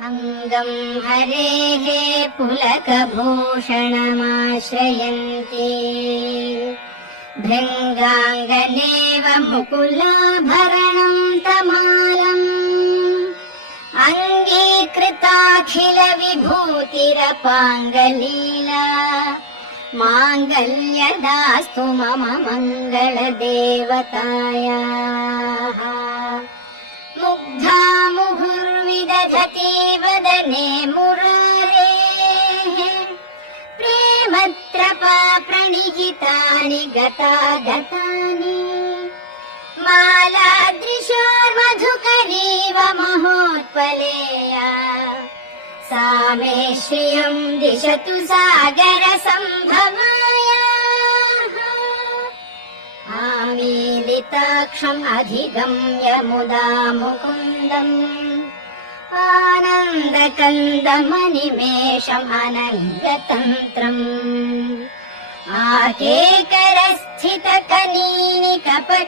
अङ्गं हरेः पुलकभूषणमाश्रयन्ति भृङ्गाङ्गनेव मुकुलाभरणं तमालम् अङ्गीकृताखिलविभूतिरपाङ्गलीला माङ्गल्यदास्तु मम मङ्गलदेवतायाः मुग्धा मुहुर्विदधति वदने मुरारेः प्रेमत्रपा प्रणिहितानि गतागतानि मालादृशोर्मधुकरीव महोत्पलेया सा मे श्रियं दिशतु सागरसम्भवायाः आमीलिताक्षम् अधिगम्य मुदा मुकुन्दम् आनन्दकन्दमनिमेषम् अनङ्गतन्त्रम्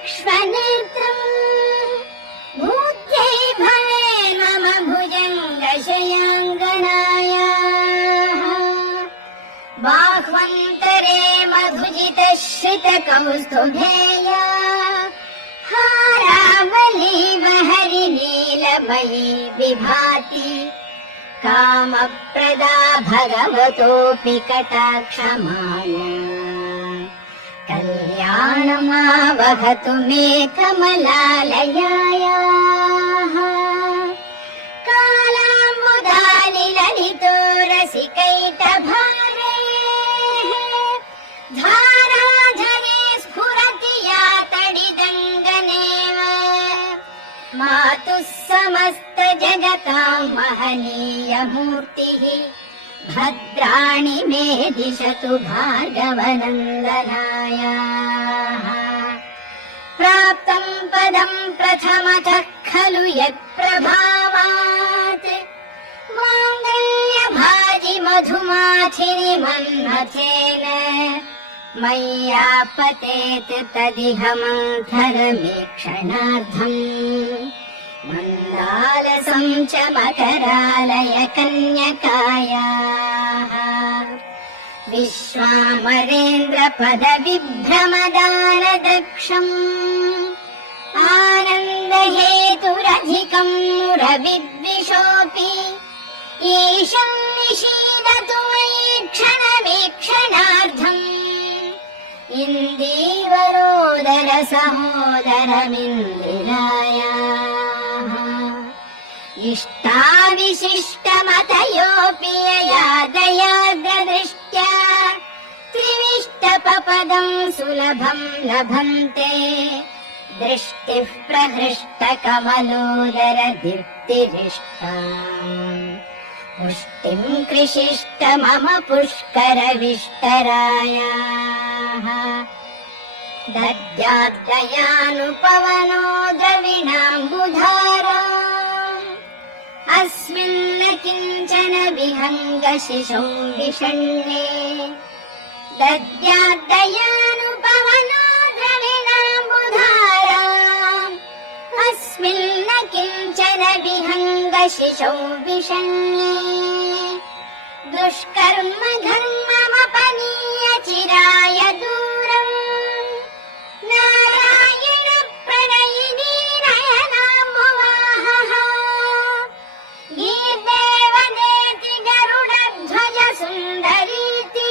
आकेकरस्थितकनीनिकपक्ष्मनेत्रम् भूत्यै भवे मम भुजङ्गशयाङ्गनायाः बाह्वन्तरे मधुजितश्रितकौस्तुभेया हारावलीव हरिनीलमयी विभाति कामप्रदा भगवतोऽपि कटाक्षमाला कल्याणमावहतु मे कमलालयायाः कालाम्बुदालिललितो रसिकैटभारेः धाराधरे स्फुरति या तडिदङ्गनेव मातुः समस्तजगतां महनीयमूर्तिः भद्राणि मे दिशतु भार्गवनन्दनायाः प्राप्तं पदं प्रथमतः खलु यत्प्रभावात् माङ्गल्यभाजि मधुमाथिनि मन्मथेन मय्यापतेत् तदिह मन्थरमेक्षणार्थम् मन्दालसं च मकरालय कन्यकायाः विश्वामरेन्द्रपदविभ्रमदानदक्षम् आनन्दहेतुरधिकं मुरविद्विषोऽपि ईशं निषीदतु मयि क्षणवीक्षणार्थम् इन्दीवरोदर सहोदरमिन्दिरायाः इष्टाविशिष्टमतयोऽपि यया दयार्द्रदृष्ट्या त्रिविष्टपपदं सुलभं लभन्ते दृष्टिः प्रहृष्टकमलोदर दीप्तिरिष्टाम् पुष्टिं कृषिष्ट मम पुष्करविष्टरायाः दद्याद्दयानुपवनो द्रविणाम्बुधारा अस्मिन्न किञ्चन विहङ्गशिशौ विषण्णे दद्याद्दयानुपवनो द्रविणाम्बुधारा अस्मिन्न किञ्चन विहङ्गशिशौ विषण्णे दुष्कर्म धर्ममपनीय चिराय दूरम् नारायण प्रणयिनी नयनाम्बुवाहः गीर्देवदेति गरुडध्वज सुन्दरीति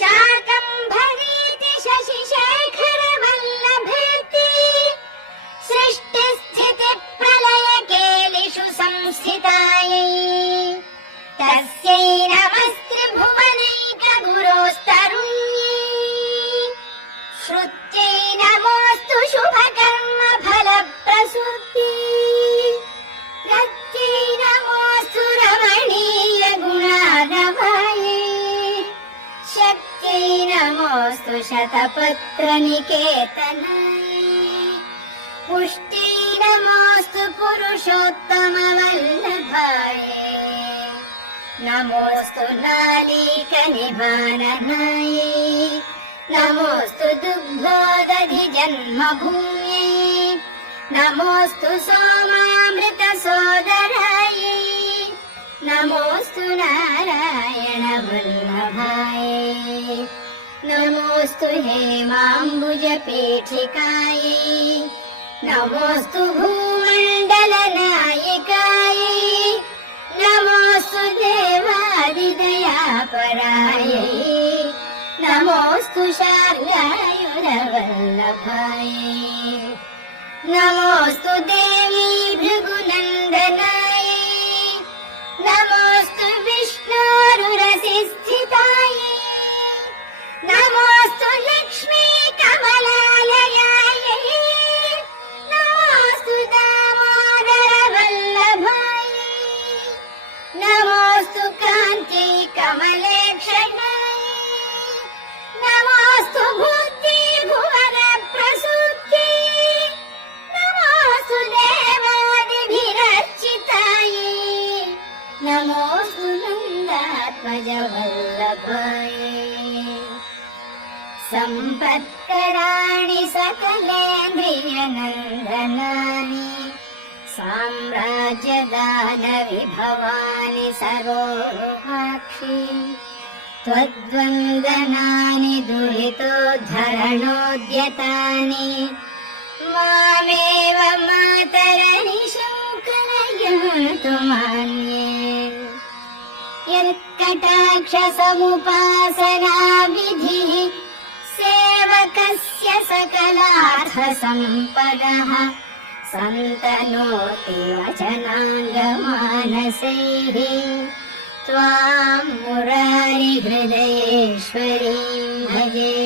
शाकम्भरीति शशिशेखर वल्लभेति सृष्टिस्थिति प्रलय केलिषु संस्थितायै तस्यै नमस्त्रिभुवनैक गुरोस्तरुण्यै श्रुत्यै नमोऽस्तु शुभकर्म फलप्रसूति रत्यै नमोऽस्तु रमणीय गुणार्णवायै शक्त्यै नमोऽस्तु शतपत्रनिकेतनायै पुष्ट्यै नमोऽस्तु पुरुषोत्तमवल्लभायै नमोऽस्तु नालीकनिवारणायै नमोऽस्तु दुग्धोदधिजन्मभूम्यै नमोऽस्तु सोमामृतसोदरायै नमोऽस्तु हेमाम्बुजपीठिकायै नमोऽस्तु भूमण्डलनायिकायै नमोऽस्तु देवादिदयापरायै नमोऽस्तु शार्ङ्गायुधवल्लभायै नमोऽस्तु देवी भृगुनन्दनायै नमोऽस्तु विष्णोरुरसिस्थितायै नमोऽस्तु लक्ष्मी कमलालयायै नमोऽस्तु दामोदरवल्लभायै नमोऽस्तु कान्ति कमलेक्षणायै नमोऽस्तु बुद्धि भुवन प्रसूत्यै नमोऽस्तु देवादिभिरर्चितायै नमोऽस्तु नन्दात्मजवल्लभायै सम्पत्कराणि सकलेन्द्रियनन्दनानि साम्राज्यदानविभवानि सरोरुहाक्षि त्वद्वन्दनानि दुरितोद्धरणोद्यतानि मामेव मातरनिशङ्कनयन्तु मान्ये यत्कटाक्षसमुपासनाविधिः सेवकस्य सकलार्थसम्पदः सन्तनोति वचनाङ्गमानसैः त्वां मुरारिहृदयेश्वरीं भजे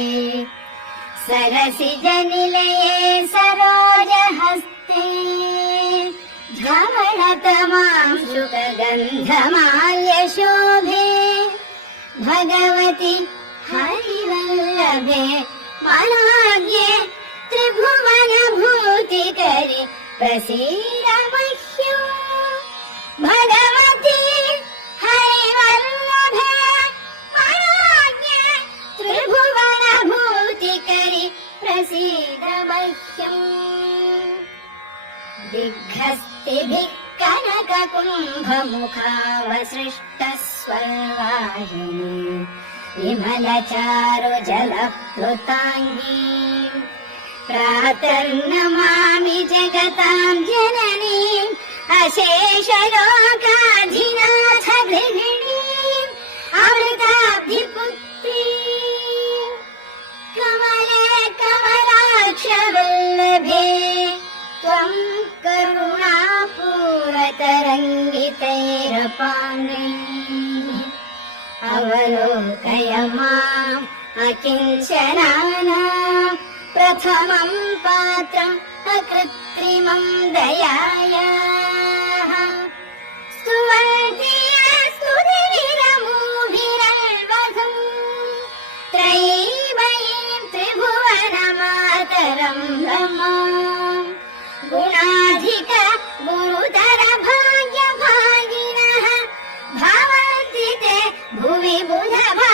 सरसिजनिलये सरोजहस्ते धवलतमां शुकगन्धमाल्यशोभे भगवति हरिवल्लभे मनाज्ञे त्रिभुवनभूतिकरि प्रसीद मह्यं भगवति हरिवल्लभे मनाज्ञे त्रिभुवनभूतिकरि प्रसीद मह्यम् दिग्हस्तिभिः कनककुम्भमुखावसृष्टस्वर्वाहिनी विमलचारुजलप्लुताङ्गी प्रातर्नमामि जगतां जननीम् अशेषलोकाधिनाथ गृहिणीम् अमृताब्धिपुत्रीम् कमले कमलाक्षवल्लभे त्वं करुणापूरतरङ्गितैरपाङ्गैः अवलोकय माम् अकिञ्चनानां प्रथमं पात्रम् अकृत्रिमं दयायाः स्तुवन्तीयस्तुतिविरमूभिरल्वधूम् त्रयीमयीं त्रिभुवनमातरं रमाम् गुणाधिक गुरुतर भाग्यभागिनः भवन्ति ते भुवि बुधभा